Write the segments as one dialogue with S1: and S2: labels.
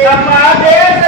S1: Camarada!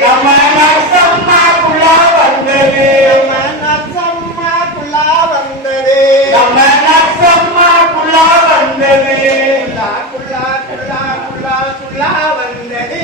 S1: நம்ம நரசம்மா புலா வந்தது.
S2: நம்ம நரசம்மா புலா வந்தது
S1: நம்ம நரசம்மா புலா வந்தது
S2: புலா புலா புலா வந்தது.